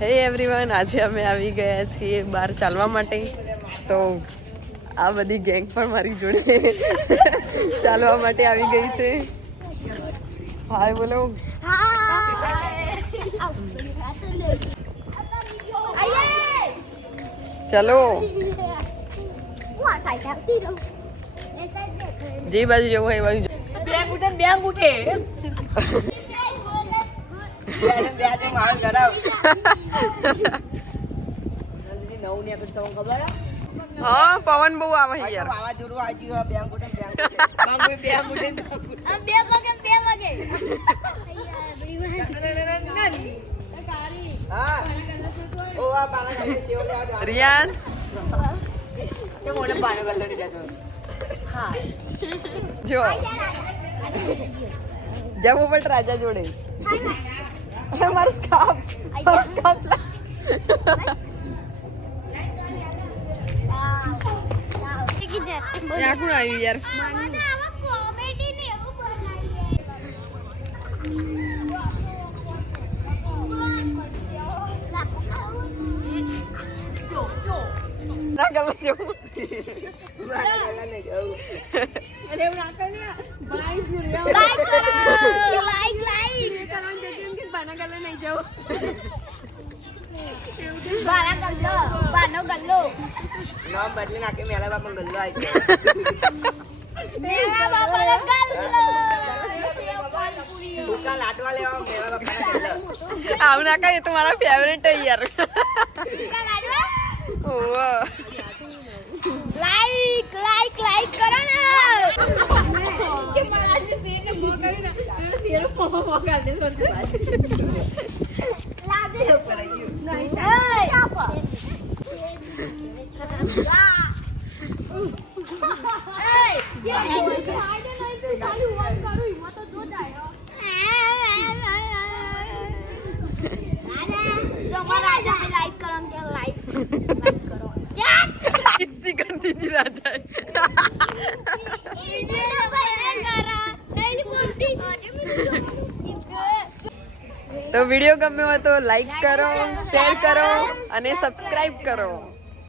હે એવરીવન, આજે અમે આવી ગયા છીએ બહાર ચાલવા માટે. તો આ બધી ગેંગ પણ મારી જોડે ચાલવા માટે આવી ગઈ છે. હાય બોલો. ચલો જે બાજુ જવું હોય એ બાજુ. હા, પવન બહુ આવે છે યાર. રિયાન જો જવું પણ રાજા જોડે. મારો સ્કાર્ફ કોણ આવ્યું યાર? ના ગમે જવું. બદલી નાખે મેલા બાપા ગલ્લો આવી લાડવા લેવા મેલા બાપા આવું ના કઈ તમારા ફેવરેટ है यार. લાઈક કરો ને. કે મારા જે સીન ને મો કરી ના સીરો પોપો મોકા દે તો લાદે ઉપર ગયું નહીં ચાપા એ ये आइडे नहीं तो चालू वन करू हिम्मत तो जो जाए जो राजा में लाइक करो के लाइक करो क्या किसी गंदी दी राजा है. તો વિડીયો ગમ્યો હોય તો લાઈક કરો, શેર કરો અને સબસ્ક્રાઇબ કરો.